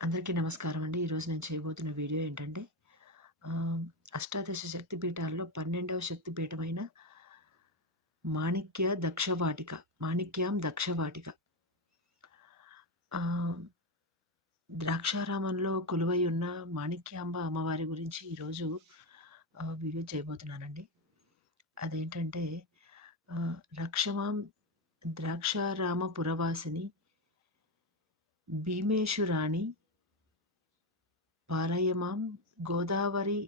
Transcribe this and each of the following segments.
అందరికీ నమస్కారం అండి. ఈరోజు నేను చేయబోతున్న వీడియో ఏంటంటే ఆహ్, అష్టాదశ శక్తి పీఠాల్లో 12వ శక్తి పీఠమైన మాణిక్యాం దక్షవాటిక. ఆహ్, ద్రాక్షారామంలో కొలువై ఉన్న మాణిక్యాంబ అమ్మవారి గురించి ఈరోజు వీడియో చేయబోతున్నానండి. అదేంటంటే రక్షమాం ద్రాక్షారామ పురవాసిని భీమేశురాణి పాలయమాం గోదావరి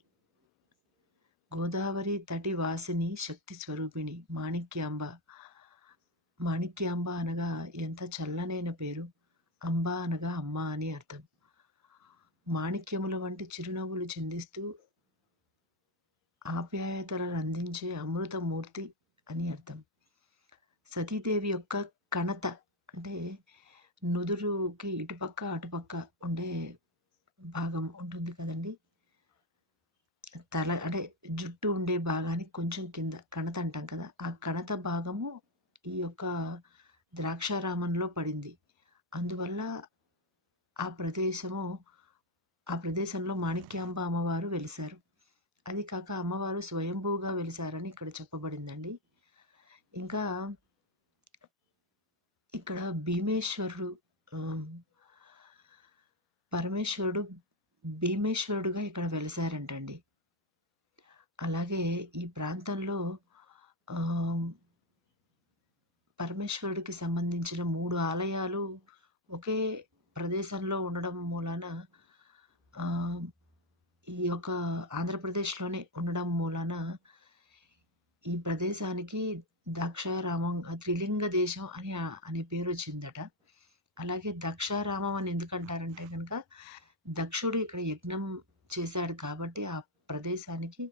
గోదావరి తటి వాసిని శక్తి స్వరూపిణి మాణిక్యాంబ. మాణిక్యాంబ అనగా ఎంత చల్లనైన పేరు. అంబ అనగా అమ్మ అని అర్థం. మాణిక్యముల వంటి చిరునవ్వులు చిందిస్తూ ఆప్యాయతలను అందించే అమృతమూర్తి అని అర్థం. సతీదేవి యొక్క కణత అంటే నుదురుకి ఇటుపక్క అటుపక్క ఉండే భాగం ఉంటుంది కదండి. తల అంటే జుట్టు ఉండే భాగానికి కొంచెం కింద కణత అంటాం కదా, ఆ కణత భాగము ఈ యొక్క ద్రాక్షారామంలో పడింది. అందువల్ల ఆ ప్రదేశంలో మాణిక్యాంబ అమ్మవారు వెలిశారు. అది కాక అమ్మవారు స్వయంభూగా వెలిశారని ఇక్కడ చెప్పబడిందండి. ఇంకా ఇక్కడ పరమేశ్వరుడు భీమేశ్వరుడుగా ఇక్కడ వెలిశారంటండి. అలాగే ఈ ప్రాంతంలో పరమేశ్వరుడికి సంబంధించిన 3 ఆలయాలు ఒకే ప్రదేశంలో ఉండడం మూలాన ఈ యొక్క ఆంధ్రప్రదేశ్‌లోనే ఉండడం మూలాన ఈ ప్రదేశానికి ద్రాక్షారామం త్రిలింగ దేశం అనే పేరొచ్చిందట. అలాగే దక్షారామం అని ఎందుకంటారంటే గనక దక్షుడు ఇక్కడ యజ్ఞం చేశాడు కాబట్టి ఆ ప్రదేశానికి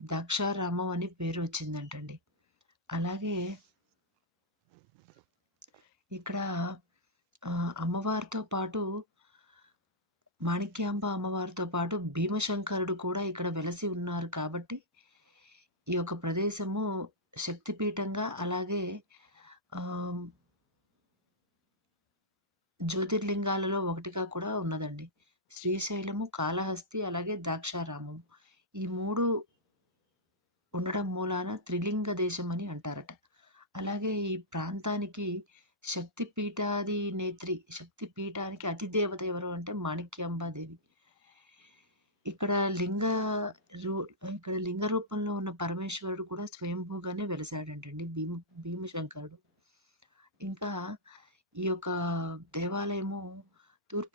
ద్రాక్షారామం అని పేరు వచ్చిందంటండి. అలాగే ఇక్కడ అమ్మవారితో పాటు మాణిక్యాంబ అమ్మవారితో పాటు భీమశంకరుడు కూడా ఇక్కడ వెలసి ఉన్నారు కాబట్టి ఈ యొక్క ప్రదేశము శక్తిపీఠంగా అలాగే జ్యోతిర్లింగాలలో ఒకటిగా కూడా ఉన్నదండి. శ్రీశైలము, కాళహస్తి అలాగే ద్రాక్షారామం ఈ 3 ఉండడం మూలాన త్రిలింగ దేశం అని అంటారట. అలాగే ఈ ప్రాంతానికి శక్తిపీఠానికి అధిదేవత ఎవరు అంటే మాణిక్యాంబాదేవి. ఇక్కడ లింగ రూపంలో ఉన్న పరమేశ్వరుడు కూడా స్వయంభూగానే వెలిసాడంటండి భీమశంకరుడు. ఇంకా ఈ యొక్క దేవాలయము తూర్పు